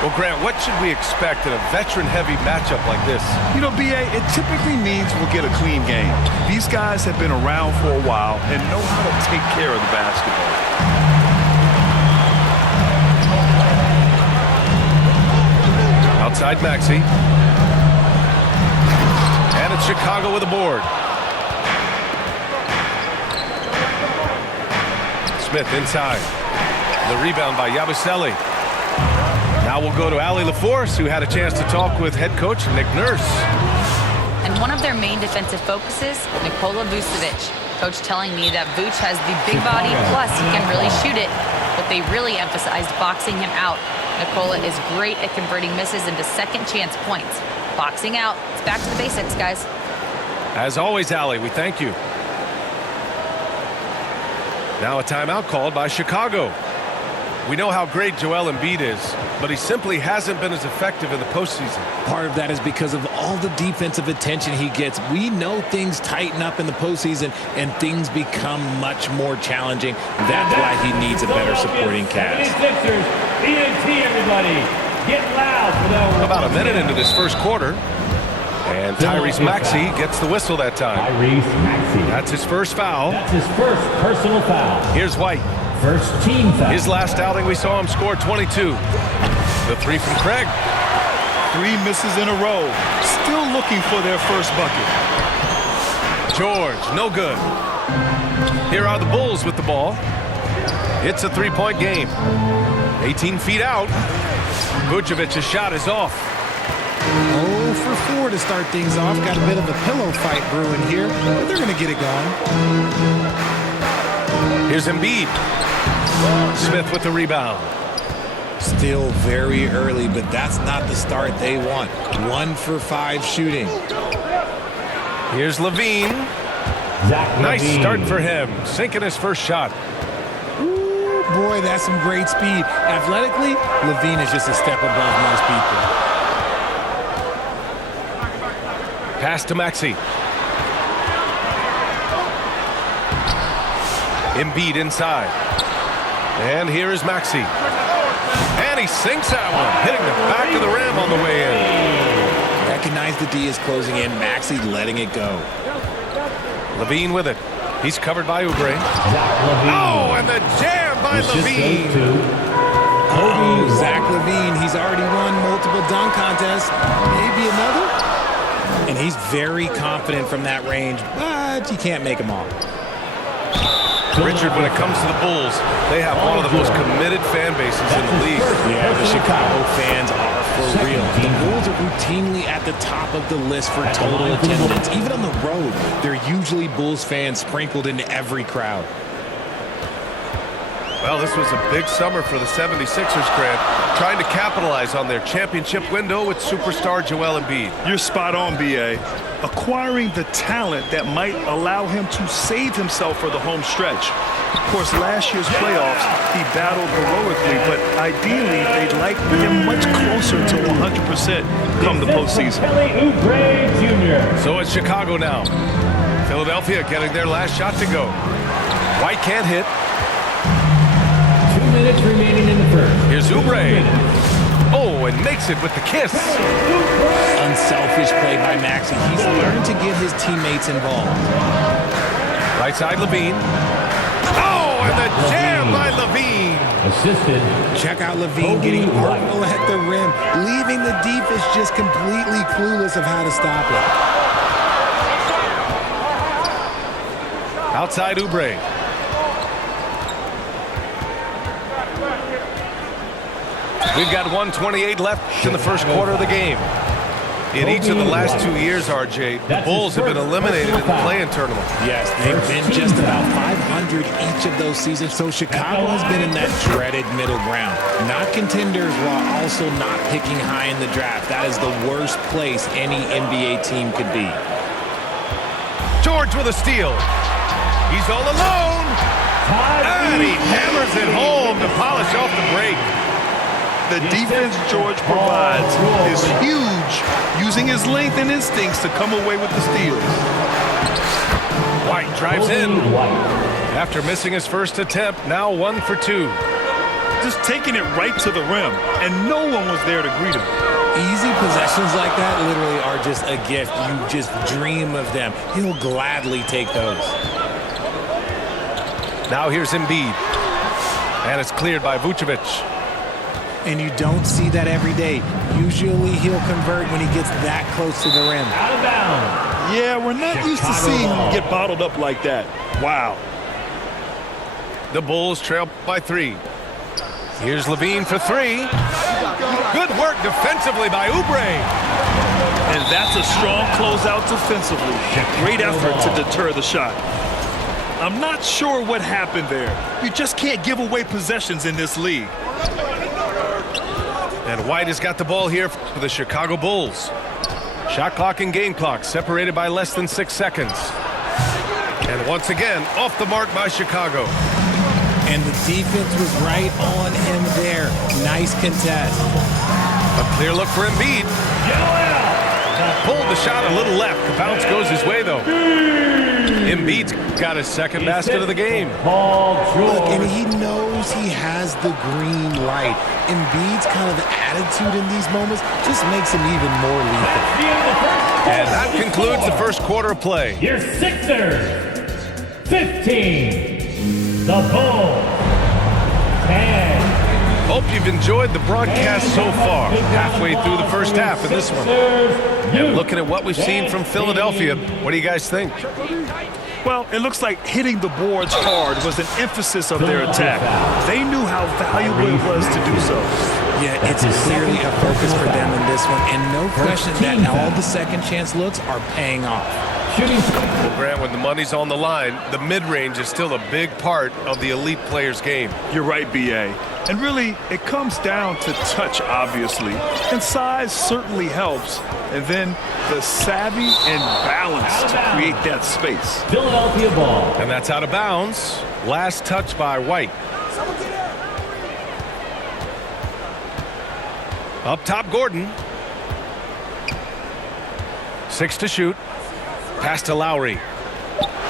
Well, Grant, what should we expect in a veteran-heavy matchup like this? You know, B.A., it typically means we'll get a clean game. These guys have been around for a while and know how to take care of the basketball. Outside Maxey. And it's Chicago with a board. Smith inside. The rebound by Yabusele. Now we'll go to Allie LaForce, who had a chance to talk with head coach Nick Nurse. And one of their main defensive focuses, Nikola Vucevic. Coach telling me that Vuce has the big body, plus he can really shoot it, but they really emphasized boxing him out. Nikola is great at converting misses into second chance points. Boxing out, it's back to the basics, guys. As always, Allie, we thank you. Now a timeout called by Chicago. We know how great Joel Embiid is, but he simply hasn't been as effective in the postseason. Part of that is because of all the defensive attention he gets. We know things tighten up in the postseason and things become much more challenging. That's why he needs a better supporting cast. ENT, everybody. Get loud for that. About a minute into this first quarter. And Tyrese Maxey gets the whistle that time. Tyrese Maxey. That's his first foul. That's his first personal foul. Here's White. First team foul. His last outing, we saw him score 22. The three from Craig. 3 misses in a row. Still looking for their first bucket. George, no good. Here are the Bulls with the ball. It's a three-point game. 18 feet out. Vucevic's shot is off. 0 for 4 to start things off. Got a bit of a pillow fight brewing here, but they're going to get it going. Here's Embiid. Smith with the rebound. Still very early, but that's not the start they want. 1 for 5 shooting. Here's Levine. Nice start for him. Sinking his first shot. Ooh, boy, that's some great speed. Athletically, Levine is just a step above most people. Pass to Maxey. Embiid inside. And here is Maxey. And he sinks that one, hitting the back of the rim on the way in. Recognize the D is closing in. Maxey letting it go. Levine with it. He's covered by Oubre. Oh, and the jam by Levine. Oh, Zach Levine. He's already won multiple dunk contests. Maybe another? And he's very confident from that range, but you can't make him all. Richard, when it comes to the Bulls, they have one of the most committed fan bases in the league. Yeah, the Chicago fans are for real. The Bulls are routinely at the top of the list for total attendance. Even on the road, there are usually Bulls fans sprinkled into every crowd. Well, this was a big summer for the 76ers, Grant, trying to capitalize on their championship window with superstar Joel Embiid. You're spot on, B.A. Acquiring the talent that might allow him to save himself for the home stretch. Of course, last year's playoffs, he battled heroically, but ideally, they'd like him much closer to 100% come the postseason. Kelly Oubre Jr. So it's Chicago now. Philadelphia getting their last shot to go. White can't hit. 2 minutes remaining in the first. Here's Oubre. Oh, and makes it with the kiss. Unselfish play by Maxey. He's learned to get his teammates involved. Right side, Levine. Oh, and the jam by Levine. Assisted. Check out Levine getting artful at the rim, leaving the defense just completely clueless of how to stop it. Outside Oubre. We've got 1:28 left in the first quarter of the game. In each of the last 2 years, RJ, the Bulls have been eliminated in the play-in tournament. Yes, they've been just about 500 each of those seasons, so Chicago has been in that dreaded middle ground. Not contenders while also not picking high in the draft. That is the worst place any NBA team could be. George with a steal. He's all alone. And he hammers it home to polish off the break. The defense George provides is huge, using his length and instincts to come away with the steals. White drives in. After missing his first attempt, now 1 for 2. just taking it right to the rim, and no one was there to greet him. Easy possessions like that literally are just a gift. You just dream of them. He'll gladly take those. Now here's Embiid. And it's cleared by Vucevic. And you don't see that every day. Usually he'll convert when he gets that close to the rim. Out of bounds. Yeah, we're not used to seeing him get bottled up like that. Wow. The Bulls trail by 3. Here's Levine for 3. Good work defensively by Oubre. And that's a strong closeout defensively. Great effort to deter the shot. I'm not sure what happened there. You just can't give away possessions in this league. And White has got the ball here for the Chicago Bulls. Shot clock and game clock separated by less than 6 seconds. And once again, off the mark by Chicago. And the defense was right on him there. Nice contest. A clear look for Embiid. Pulled the shot a little left. The bounce goes his way, though. Embiid's got his second basket of the game. Paul George. Look, and he knows he has the green light. Embiid's kind of attitude in these moments just makes him even more lethal. And that concludes the first quarter of play. Your Sixers, 15. The Bulls, 10. Hope you've enjoyed the broadcast so far. Halfway through the first half of this one. And looking at what we've seen from Philadelphia, what do you guys think? Well, it looks like hitting the boards hard was an emphasis of their attack. They knew how valuable it was to do so. Yeah, it's clearly a focus for them in this one. And no question that all the second chance looks are paying off. Well, Grant, when the money's on the line, the mid-range is still a big part of the elite player's game. You're right, B.A. And really, it comes down to touch, obviously. And size certainly helps. And then the savvy and balance to create that space. Philadelphia ball. And that's out of bounds. Last touch by White. Up top, Gordon. 6 to shoot. Pass to Lowry.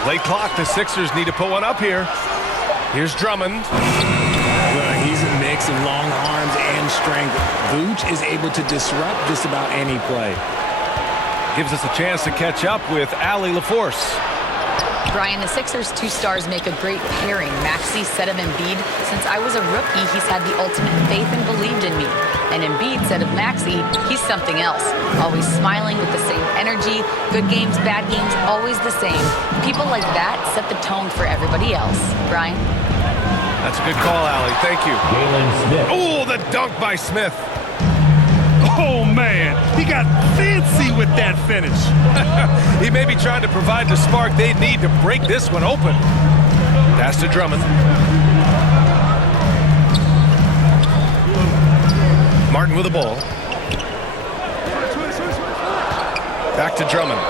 Late clock. The Sixers need to put one up here. Here's Drummond. He's a mix of long arms and strength. Vooch is able to disrupt just about any play. Gives us a chance to catch up with Allie LaForce. Brian, the Sixers' 2 stars make a great pairing. Maxey said of Embiid, since I was a rookie, he's had the ultimate faith and believed in me. And Embiid said of Maxey, he's something else. Always smiling with the same energy. Good games, bad games, always the same. People like that set the tone for everybody else. Brian? That's a good call, Allie. Thank you. Jalen Smith. Oh, the dunk by Smith. Oh, man. He got fancy with that finish. He may be trying to provide the spark they need to break this one open. Pass to Drummond. Martin with the ball. Back to Drummond.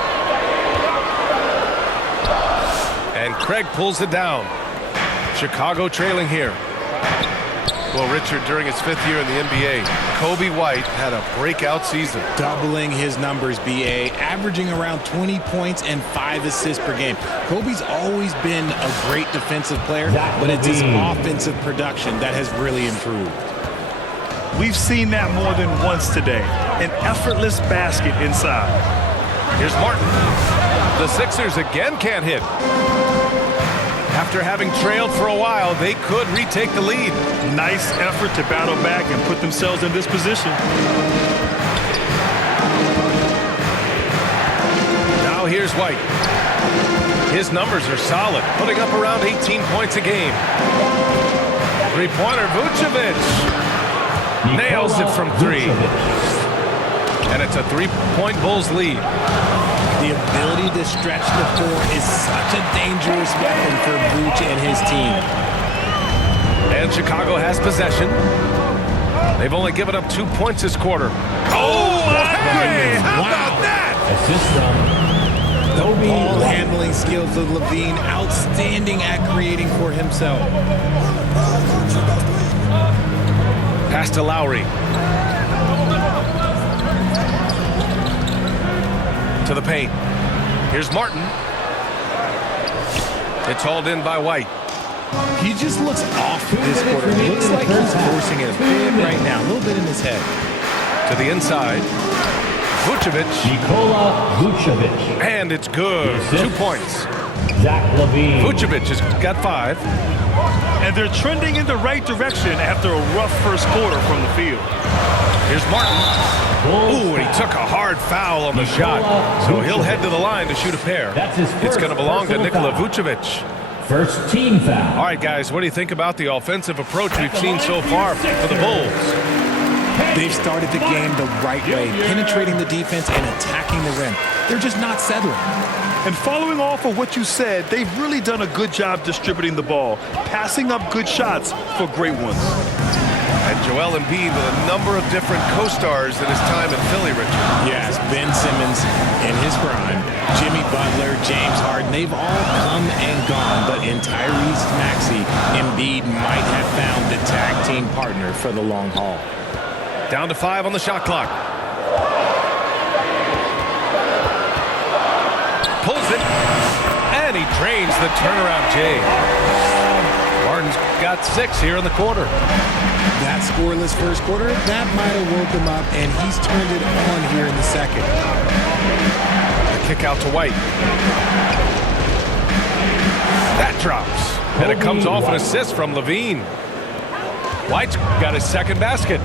And Craig pulls it down. Chicago trailing here. Well, Richard, during his 5th year in the NBA, Kobe White had a breakout season. Doubling his numbers, B.A., averaging around 20 points and 5 assists per game. Kobe's always been a great defensive player, but it's his offensive production that has really improved. We've seen that more than once today. An effortless basket inside. Here's Martin. The Sixers again can't hit. After having trailed for a while, they could retake the lead. Nice effort to battle back and put themselves in this position. Now here's White. His numbers are solid, putting up around 18 points a game. Three-pointer, Vucevic. Nails it from 3. And it's a 3-point Bulls lead. The ability to stretch the floor is such a dangerous weapon for Vooch and his team. And Chicago has possession. They've only given up 2 points this quarter. Oh, my goodness! How about that? Assist from Kobe Ball White. handling skills of Levine, outstanding at creating for himself. Pass to Lowry. To the paint. Here's Martin. It's hauled in by White. He just looks off this quarter. It looks like he's forcing it a bit right now. A little bit in his head. To the inside. Vucevic. Nikola Vucevic. And it's good. 2 points. Zach LaVine. Vucevic has got 5. And they're trending in the right direction after a rough first quarter from the field. Here's Martin. Ooh, and he took a hard foul on the shot. So he'll head to the line to shoot a pair. That's his It's first going to belong to personal Nikola foul. Vucevic. First team foul. All right, guys, what do you think about the offensive approach we've seen so far for the Bulls? They've started the game the right way, penetrating the defense and attacking the rim. They're just not settling. And following off of what you said, they've really done a good job distributing the ball, passing up good shots for great ones. And Joel Embiid with a number of different co-stars in his time in Philly, Richard. Yes, Ben Simmons in his prime, Jimmy Butler, James Harden, they've all come and gone. But in Tyrese Maxey, Embiid might have found the tag team partner for the long haul. Down to 5 on the shot clock. Pulls it, and he drains the turnaround J. Martin's got 6 here in the quarter. That scoreless first quarter, that might have woke him up, and he's turned it on here in the second. The kick out to White. That drops, and it comes off an assist from LaVine. White's got his second basket.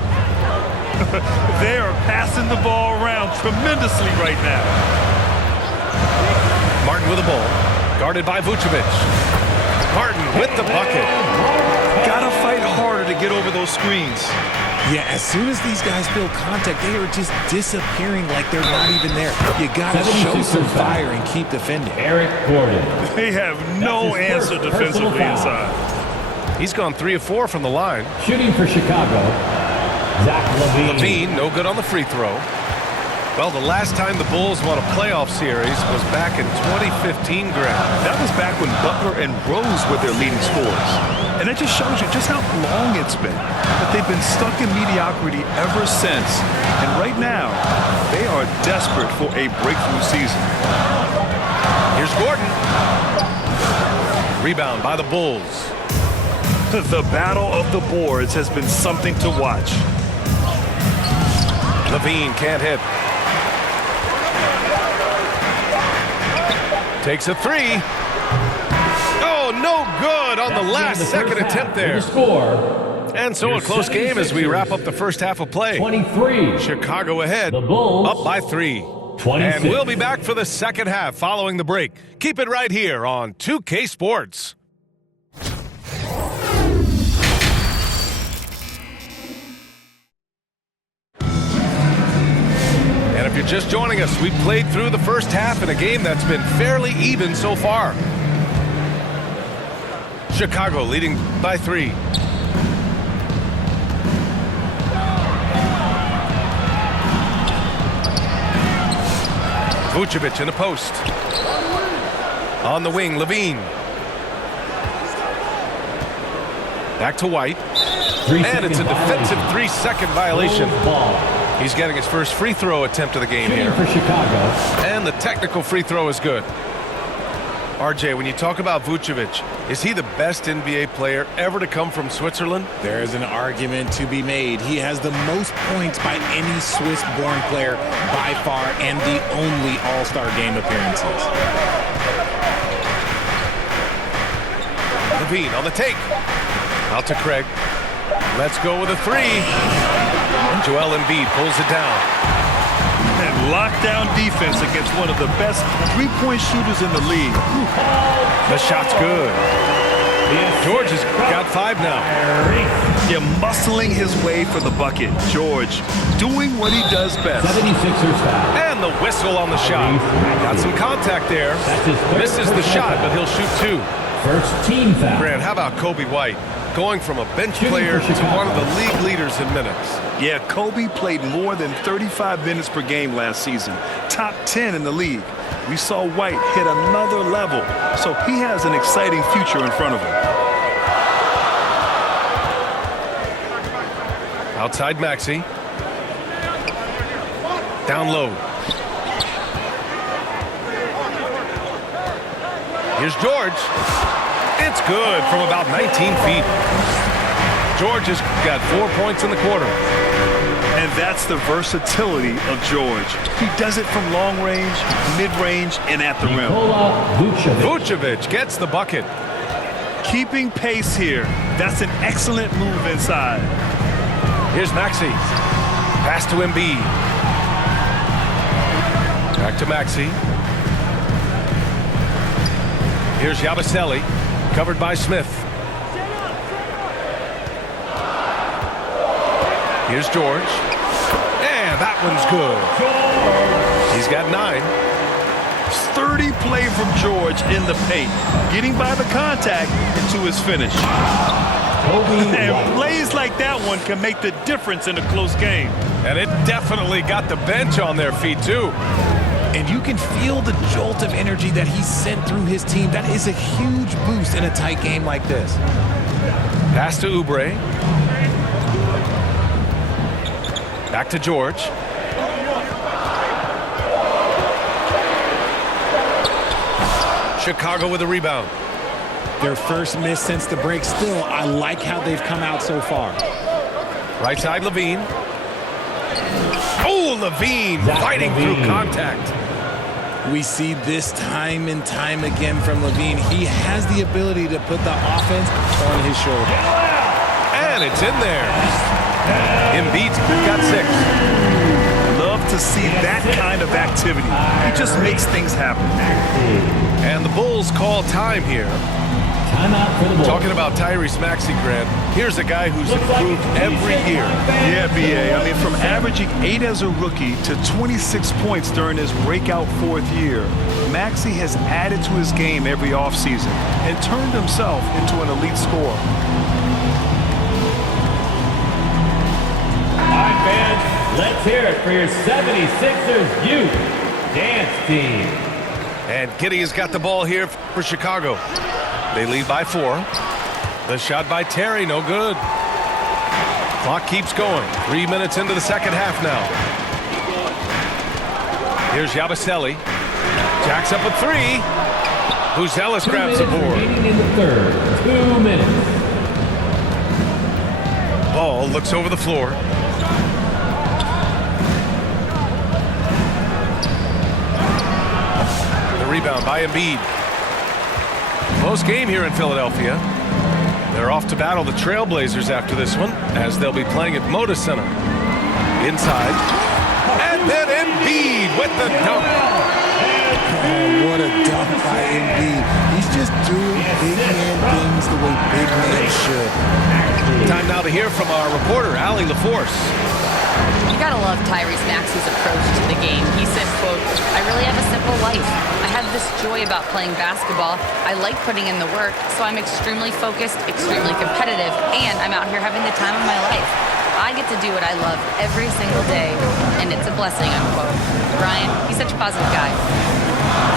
They are passing the ball around tremendously right now. Martin with the ball, guarded by Vucevic. Martin with the bucket. Gotta fight harder to get over those screens. Yeah, as soon as these guys feel contact, they are just disappearing like they're not even there. You gotta show some fire and keep defending. Eric Gordon. They have no That's his answer first personal defensively foul. inside. He's gone 3 of 4 from the line. Shooting for Chicago. Zach LaVine. LaVine, no good on the free throw. Well, the last time the Bulls won a playoff series was back in 2015, Graham. That was back when Butler and Rose were their leading scorers. And that just shows you just how long it's been. That they've been stuck in mediocrity ever since. And right now, they are desperate for a breakthrough season. Here's Gordon. Rebound by the Bulls. The battle of the boards has been something to watch. LaVine can't hit. Takes a 3. Oh, no good on the last second attempt there. The score. And so a close game as we wrap up the first half of play. 23. Chicago ahead, The Bulls. up by 3. 26. And we'll be back for the second half following the break. Keep it right here on 2K Sports. And if you're just joining us, we've played through the first half in a game that's been fairly even so far. Chicago leading by 3. Vucevic in the post. On the wing, LaVine. Back to White. And it's a defensive 3-second violation. Ball. He's getting his first free throw attempt of the game Shooting here. for Chicago. And the technical free throw is good. RJ, when you talk about Vucevic, is he the best NBA player ever to come from Switzerland? There's an argument to be made. He has the most points by any Swiss-born player by far and the only All-Star game appearances. LaVine on the take. Out to Craig. Let's go with a 3. And Joel Embiid pulls it down. And lockdown defense against one of the best three-point shooters in the league. The shot's good. George has got 5 now. Yeah, muscling his way for the bucket. George doing what he does best. 76ers foul. And the whistle on the shot. Got some contact there. That's his third Misses the personal shot, foul. but he'll shoot 2. First team foul. Grant, how about Kobe White? Going from a bench Shooting player for to Chicago. one of the league leaders in minutes. Yeah, Kobe played more than 35 minutes per game last season. Top 10 in the league. We saw White hit another level, so he has an exciting future in front of him. Outside Maxey. Down low. Here's George. It's good from about 19 feet. George has got 4 points in the quarter. And that's the versatility of George. He does it from long range, mid-range, and at the rim. Nikola Vucevic. Vucevic gets the bucket. Keeping pace here. That's an excellent move inside. Here's Maxey. Pass to Embiid. Back to Maxey. Here's Yabusele, covered by Smith. Here's George. And that one's good. He's got 9. Sturdy play from George in the paint, getting by the contact into his finish. And plays like that one can make the difference in a close game. And it definitely got the bench on their feet, too. And you can feel the jolt of energy that he sent through his team. That is a huge boost in a tight game like this. Pass to Oubre. Back to George. Chicago with a rebound. Their first miss since the break. Still, I like how they've come out so far. Right side, Levine. Oh, Levine fighting through contact. We see this time and time again from Levine. He has the ability to put the offense on his shoulder. And it's in there. Embiid's got 6. Love to see that kind of activity. He just makes things happen. And the Bulls call time here. Timeout for the Bulls. Talking about Tyrese Maxey, Grant, here's a guy who's improved every year. Yeah, BA. I mean, from averaging 8 as a rookie to 26 points during his breakout 4th year, Maxey has added to his game every offseason and turned himself into an elite scorer. All right, fans, let's hear it for your 76ers youth dance team. And Giddey has got the ball here for Chicago. They lead by 4. The shot by Terry, no good. Clock keeps going. 3 minutes into the second half now. Here's Yabusele. Jacks up a 3. Buzelis grabs the board. Remaining in the third. 2 minutes. Ball looks over the floor. The rebound by Embiid. Close game here in Philadelphia. They're off to battle the Trailblazers after this one, as they'll be playing at Moda Center. Inside. And then Embiid with the dunk. Oh, what a dunk by Embiid. He's just doing big man things the way big men should. Time now to hear from our reporter, Allie LaForce. You gotta love Tyrese Maxey's approach to the game. He said, quote, "I really have a simple life. I have this joy about playing basketball. I like putting in the work, so I'm extremely focused, extremely competitive, and I'm out here having the time of my life. I get to do what I love every single day, and it's a blessing," unquote. Brian, he's such a positive guy.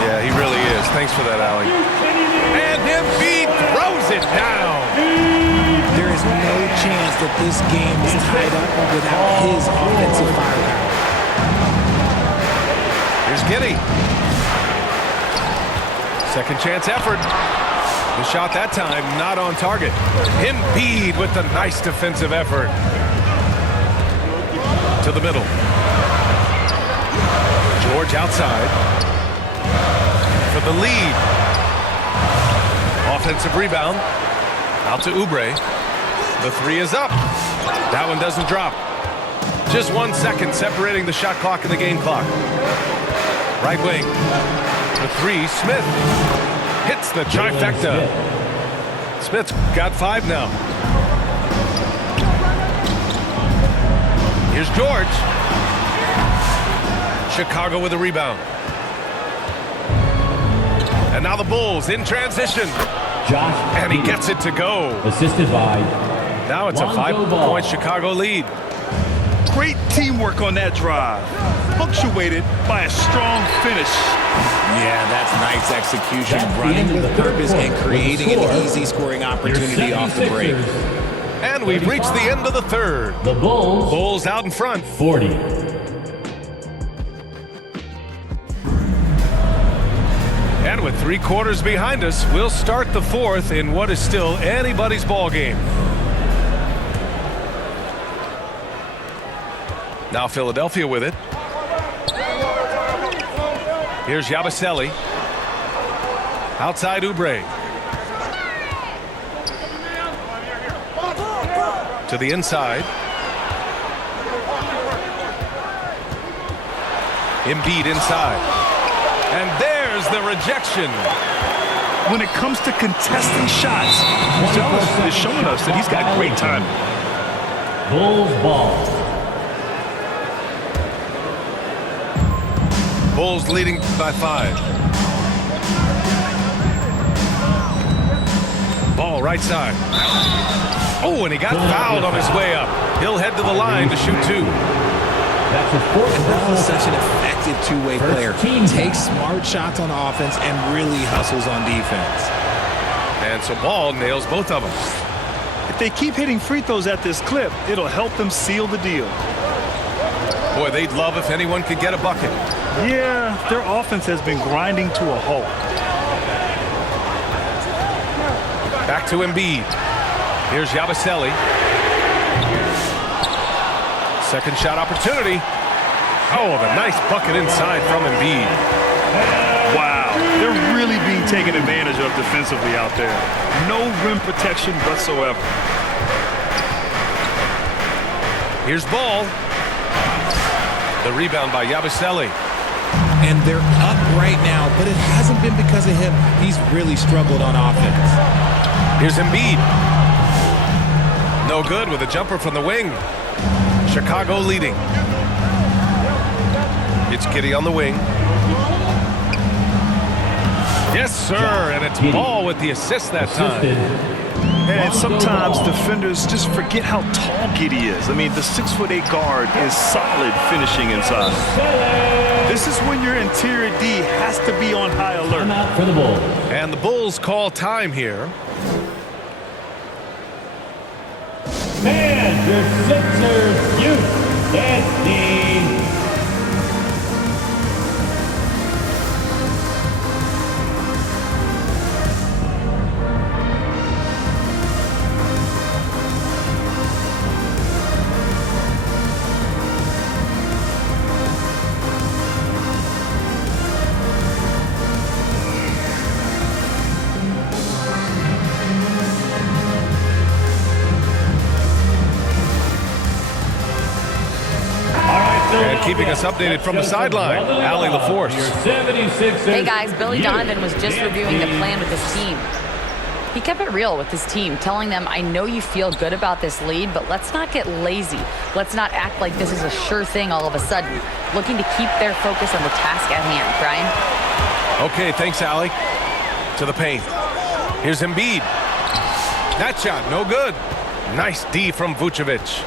Yeah, he really is. Thanks for that, Allie. And Embiid throws it down. There is no chance that this game is tied up without his offensive firepower. Here's Giddey. Second chance effort. The shot that time not on target. Embiid with the nice defensive effort. To the middle. George outside. For the lead. Offensive rebound. Out to Oubre. The 3 is up. That one doesn't drop. Just 1 second separating the shot clock and the game clock. Right wing. The 3, Smith. Hits the trifecta. Smith's got 5 now. Here's George. Chicago with a rebound. And now the Bulls in transition. Josh And he Giddey, gets it to go. assisted by Now it's a Lonzo Ball. 5-point Chicago lead. Great teamwork on that drive, punctuated by a strong finish. Yeah, that's nice execution. That's the Running end of with the third purpose and quarter. creating With the an score, easy scoring your opportunity off the break. 76ers, And we've reached the end of the third. the Bulls, Bulls out in front. 40. And with 3 quarters behind us, we'll start the 4th in what is still anybody's ball game. Now Philadelphia with it. Here's Yabusele. Outside Oubre. To the inside. Embiid inside. And there's the rejection. When it comes to contesting shots, Udonis is showing us that he's got great timing. Bulls ball. Bulls leading by 5. Ball right side. Oh, and he got fouled on his way up. He'll head to the line to shoot 2. That's a fourth And Ball is such an personal foul. effective two-way First player. team Takes smart shots on offense and really hustles on defense. And so Ball nails both of them. If they keep hitting free throws at this clip, it'll help them seal the deal. Boy, they'd love if anyone could get a bucket. Yeah, their offense has been grinding to a halt. Back to Embiid. Here's Yabusele. Second shot opportunity. Oh, the nice bucket inside from Embiid. Wow, they're really being taken advantage of defensively out there. No rim protection whatsoever. Here's Ball. The rebound by Yabusele. And they're up right now, but it hasn't been because of him. He's really struggled on offense. Here's Embiid. No good with a jumper from the wing. Chicago leading. It's Giddey on the wing. Yes, sir, and it's Ball with the assist that time. And sometimes defenders just forget how tall Giddey is. I mean, the 6'8" guard is solid finishing inside. This is when your interior D has to be on high alert. Timeout for the Bulls. And the Bulls call time here. And your Sixers youth dance team. And keeping us updated from the sideline, Allie LaForce. Your 76ers. Hey guys, Billy youth Donovan was just dance reviewing the team. plan with his team. He kept it real with his team, telling them, I know you feel good about this lead, but let's not get lazy. Let's not act like this is a sure thing all of a sudden. Looking to keep their focus on the task at hand. Brian? Okay, thanks, Allie. To the paint. Here's Embiid. That shot, no good. Nice D from Vucevic.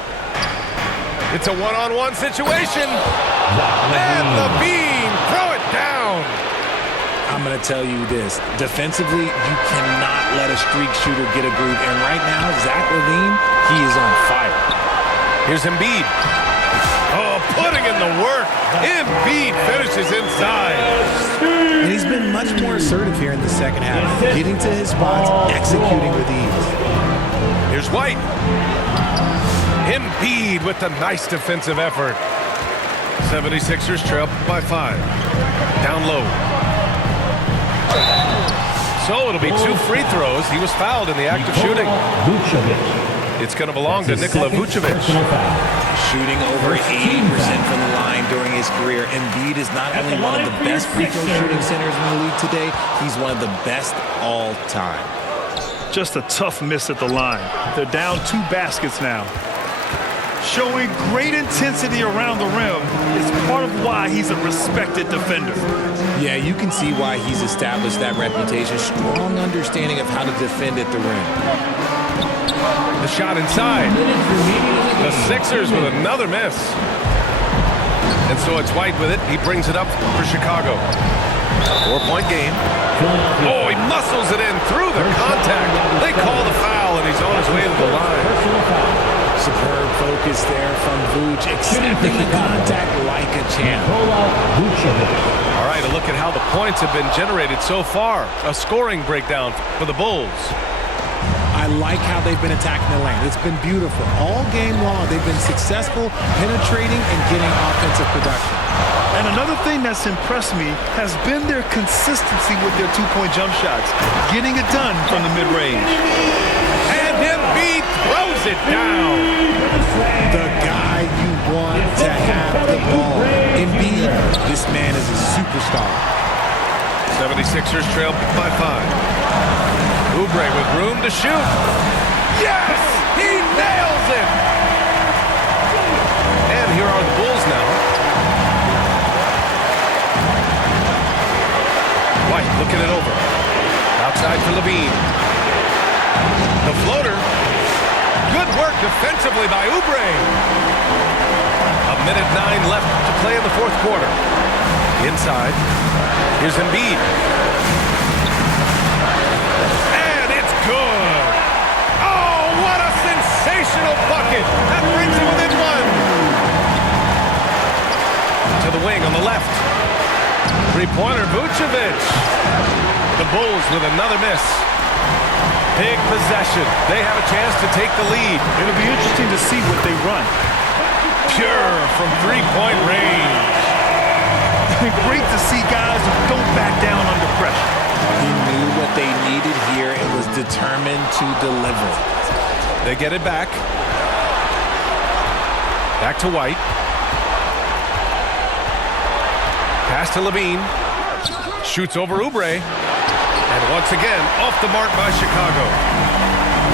It's a one-on-one situation. And the beam, throw it down. I'm going to tell you this. Defensively, you cannot let a streak shooter get a groove. And right now, Zach LaVine, he is on fire. Here's Embiid. Oh, putting in the work. Embiid finishes inside. And he's been much more assertive here in the second half, getting to his spots, executing with ease. Here's White. Embiid with the nice defensive effort. 76ers trail by 5. Down low. So it'll be 2 free throws. He was fouled in the act of shooting. Vucevic. It's going to belong to That's his Nikola second Vucevic. personal foul. Shooting over 80% from the line during his career. Embiid is not only one of the best free throw shooting centers in the league today, he's one of the best all time. Just a tough miss at the line. They're down 2 baskets now. Showing great intensity around the rim is part of why he's a respected defender. Yeah, you can see why he's established that reputation. Strong understanding of how to defend at the rim. The shot inside. The Sixers with another miss. And so it's White with it. He brings it up for Chicago. 4-point game. Oh, he muscles it in through the contact. They call the foul, and he's on his way to the line. Superb focus there from Vooch, accepting the contact like a champ. Nikola Vucevic. All right, a look look at how the points have been generated so far. A scoring breakdown for the Bulls. I like how they've been attacking the lane. It's been beautiful. All game long, they've been successful penetrating and getting offensive production. And another thing that's impressed me has been their consistency with their two-point jump shots, getting it done from the mid-range. And Embiid throws it down. The guy you want to have the ball. Embiid, this man is a superstar. 76ers trail by 5. Oubre with room to shoot. Yes! He nails it! And here are the Bulls now. White looking it over. Outside for Levine. The floater. Good work defensively by Oubre. 1:09 left to play in the fourth quarter. Inside. Here's Embiid. Good. Oh, what a sensational bucket. That brings him within one. To the wing on the left. Three-pointer, Vucevic. The Bulls with another miss. Big possession. They have a chance to take the lead. It'll be interesting to see what they run. Pure from three-point range. Great to see guys who don't back down under pressure. He knew what they needed here and was determined to deliver. They get it back. Back to White. Pass to Levine. Shoots over Oubre. And once again, off the mark by Chicago.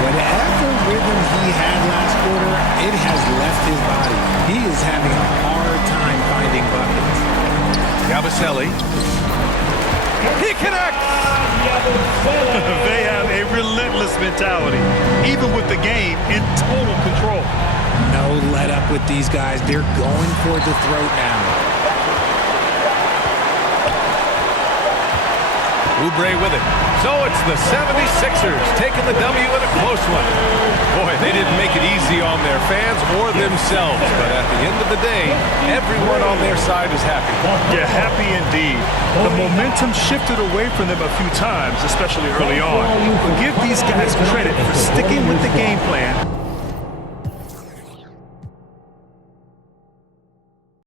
Whatever rhythm he had last quarter, it has left his body. He is having a hard time finding buckets. Yabusele. He connects! They have a relentless mentality, even with the game in total control. No let up with these guys. They're going for the throat now. Oubre with it. So it's the 76ers taking the W in a close one. Boy, they didn't make it easy on their fans or themselves, but at the end of the day, everyone on their side was happy. Yeah, happy indeed. The momentum shifted away from them a few times, especially early on. But give these guys credit for sticking with the game plan